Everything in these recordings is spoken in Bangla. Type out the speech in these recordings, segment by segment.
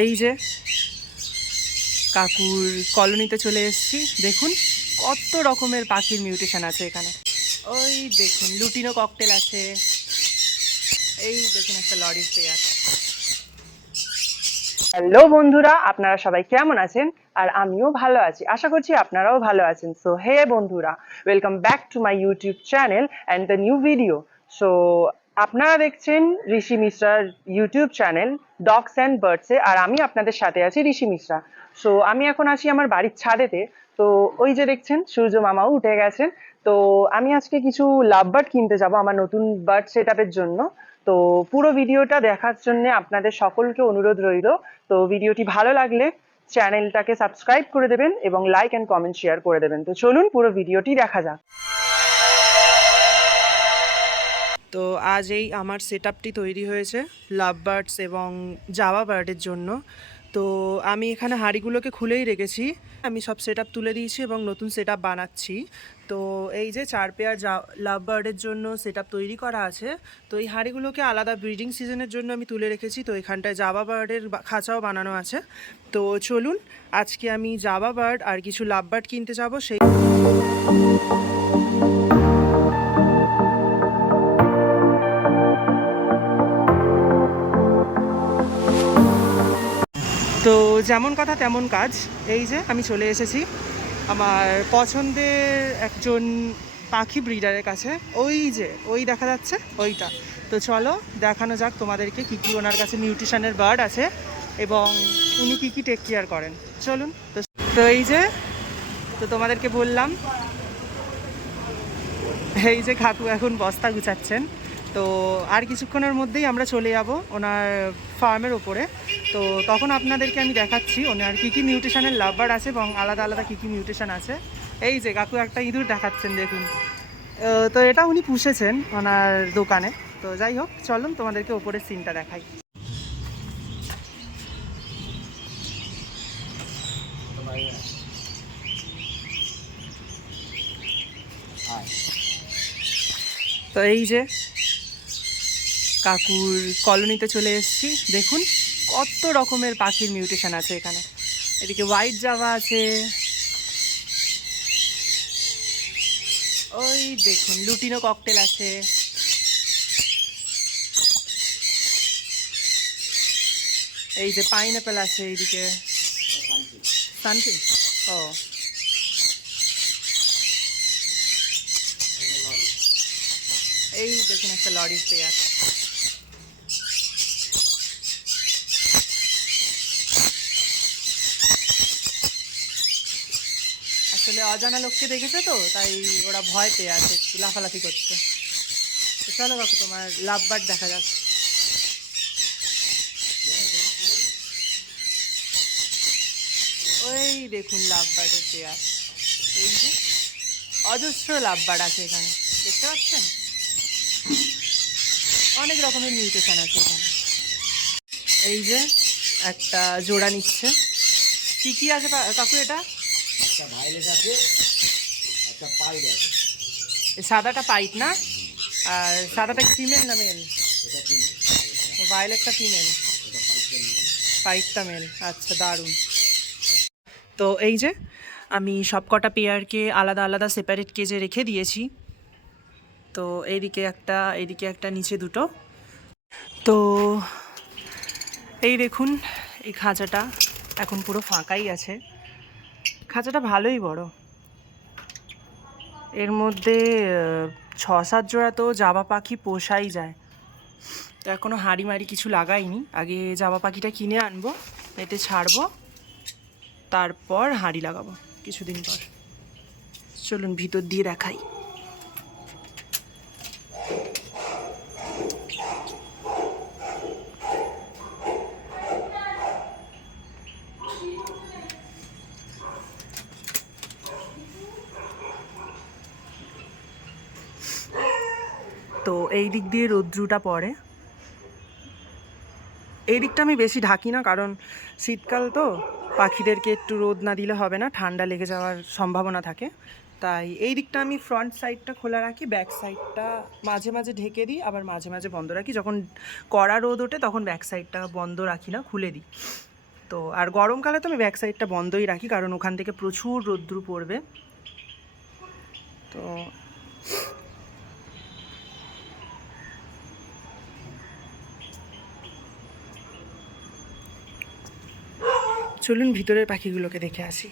এই যে কাকুর কলোনিতে চলে এসেছি। দেখুন কত রকমের পাখির মিউটেশন আছে এখানে। ওই দেখুন লুটিনো ককটেল আছে, এই দেখুন একটা লরির পেয়ার। হ্যালো বন্ধুরা, আপনারা সবাই কেমন আছেন? আর আমিও ভালো আছি, আশা করছি আপনারাও ভালো আছেন। সো হে বন্ধুরা, welcome back to my YouTube channel and the new video. So আপনারা দেখছেন ঋষি মিশ্রার ইউটিউব চ্যানেল ডগস অ্যান্ড বার্ডসে, আর আমি আপনাদের সাথে আছি ঋষি মিশ্রা। সো আমি এখন আছি আমার বাড়ির ছাদেতে। তো ওই যে দেখছেন সূর্য মামাও উঠে গেছেন। তো আমি আজকে কিছু লাভ বার্ড কিনতে যাব আমার নতুন বার্ড সেট আপের জন্য। তো পুরো ভিডিওটা দেখার জন্য আপনাদের সকলকে অনুরোধ রইল। তো ভিডিওটি ভালো লাগলে চ্যানেলটাকে সাবস্ক্রাইব করে দেবেন এবং লাইক অ্যান্ড কমেন্ট শেয়ার করে দেবেন। তো চলুন পুরো ভিডিওটি দেখা যাক। তো আজ এই আমার সেট আপটি তৈরি হয়েছে লাভ বার্ডস এবং জাভা বার্ডের জন্য। তো আমি এখানে হাঁড়িগুলোকে খুলেই রেখেছি, আমি সব সেট আপ তুলে দিয়েছি এবং নতুন সেট আপ বানাচ্ছি। তো এই যে 4 পেয়ার লাভ বার্ডের জন্য সেট আপ তৈরি করা আছে। তো এই হাঁড়িগুলোকে আলাদা ব্রিডিং সিজনের জন্য আমি তুলে রেখেছি। তো এখানটায় জাভা বার্ডের খাঁচাও বানানো আছে। তো চলুন আজকে আমি জাভা বার্ড আর কিছু লাভ বার্ড কিনতে যাব। সেই তো যেমন কথা তেমন কাজ, এই যে আমি চলে এসেছি আমার পছন্দের একজন পাখি ব্রিডারের কাছে। ওই যে ওই দেখা যাচ্ছে ওইটা। তো চলো দেখানো যাক তোমাদেরকে কী কী ওনার কাছে নিউট্রিশনের বার্ড আছে এবং উনি কী কী টেক কেয়ার করেন। চলুন। তো এই যে, তো তোমাদেরকে বললাম এই যে কাকু এখন বস্তা গুছাচ্ছেন। তো আর কিছুক্ষণের মধ্যেই আমরা চলে যাব ওনার ফার্মের ওপরে। তো তখন আপনাদেরকে আমি দেখাচ্ছি ওনার কী কী মিউটেশনের লাভ বার্ড আছে এবং আলাদা আলাদা কী কী মিউটেশন আছে। এই যে কাকু একটা ইঁদুর দেখাচ্ছেন দেখুন। তো এটা উনি পুষেছেন ওনার দোকানে। তো যাই হোক, চলুন তোমাদেরকে ওপরের সিনটা দেখাই। তো এই যে কাকুর কলোনিতে চলে এসেছি। দেখুন কত রকমের পাখির মিউটেশন আছে এখানে। এদিকে হোয়াইট জাভা আছে, ওই দেখুন লুটিনো ককটেল আছে, এই যে পাইনঅ্যাপেল আছে, এইদিকে সানফিশ। ও এই দেখুন একটা লরির পেয়ার। আসলে অজানা লোককে দেখেছে তো তাই ওরা ভয় পেয়ে আছে, একটু লাফালাফি করছে। তো চলো কাকু তোমার লাভ বার্ড দেখা যাক। ওই দেখুন লাভ বার্ডের পেয়ার। এই যে অজস্র লাভ বার্ড আছে এখানে, দেখতে পাচ্ছেন অনেক রকমের মিউটেশন আছে এখানে। এই যে একটা জোড়া নিচ্ছে। কি কি আছে কাকু এটা? একটা ভায়োলেট আছে, একটা পাইড আছে। সাদাটা পাইট না? আর সাদাটা ফিমেল না মেল? এটা ফিমেল, ভায়োলেটটা ফিমেল, এটা পাইডটা মেল। পাইটটা মেল। আচ্ছা দারুণ। তো এই যে আমি সব কটা পেয়ারকে আলাদা আলাদা সেপারেট কেজে রেখে দিয়েছি। তো এইদিকে একটা নিচে দুটো। তো এই দেখুন এই খাঁচাটা এখন পুরো ফাঁকাই আছে। খাঁচাটা ভালোই বড়, এর মধ্যে 6-7 জোড়া তো জাভা পাখি পোষাই যায়। তো এখনও হাঁড়ি মারি কিছু লাগাইনি, আগে জাভা পাখিটা কিনে আনবো, এতে ছাড়বো, তারপর হাঁড়ি লাগাবো কিছুদিন পর। চলুন ভিতর দিয়ে দেখাই। তো এই দিক দিয়ে রৌদ্রটা পড়ে, এই দিকটা আমি বেশি ঢাকি না, কারণ শীতকাল তো পাখিদেরকে একটু রোদ না দিলে হবে না, ঠান্ডা লেগে যাওয়ার সম্ভাবনা থাকে। তাই এই দিকটা আমি ফ্রন্ট সাইডটা খোলা রাখি, ব্যাক সাইডটা মাঝে মাঝে ঢেকে দিই, আবার মাঝে মাঝে বন্ধ রাখি। যখন কড়া রোদ ওঠে তখন ব্যাক সাইডটা বন্ধ রাখি না, খুলে দিই। তো আর গরমকালে তো আমি ব্যাক সাইডটা বন্ধই রাখি, কারণ ওখান থেকে প্রচুর রোদ্দুর পড়বে। তো চলুন ভিতরের পাখিগুলোকে দেখে আসি।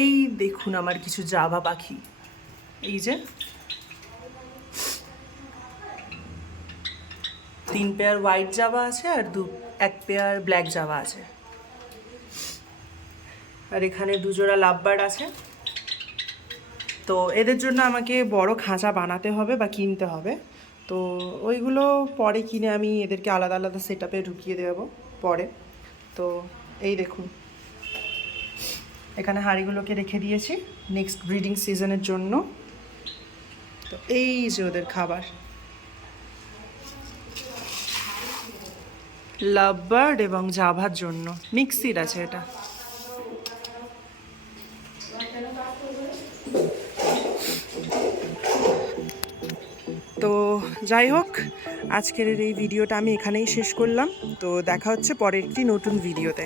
এই দেখুন আমার কিছু জাভা পাখি, এই যে 3 পেয়ার হোয়াইট জাভা আছে আর 1 পেয়ার ব্ল্যাক জাভা আছে। আর এখানে 2 জোড়া লাভবার্ড আছে। তো এদের জন্য আমাকে বড় খাঁচা বানাতে হবে বা কিনতে হবে। তো ওইগুলো পরে কিনে আমি এদেরকে আলাদা আলাদা সেট আপে ঢুকিয়ে দেবো পরে। তো এই দেখুন এখানে হাঁড়িগুলোকে রেখে দিয়েছি নেক্সট ব্রিডিং সিজনের জন্য। তো এই যে ওদের খাবার, লাভবার্ড এবং জাভার জন্য মিক্সিড আছে এটা। তো যাই হোক, আজকের এই ভিডিওটা আমি এখানেই শেষ করলাম। তো দেখা হচ্ছে পরের একটি নতুন ভিডিওতে।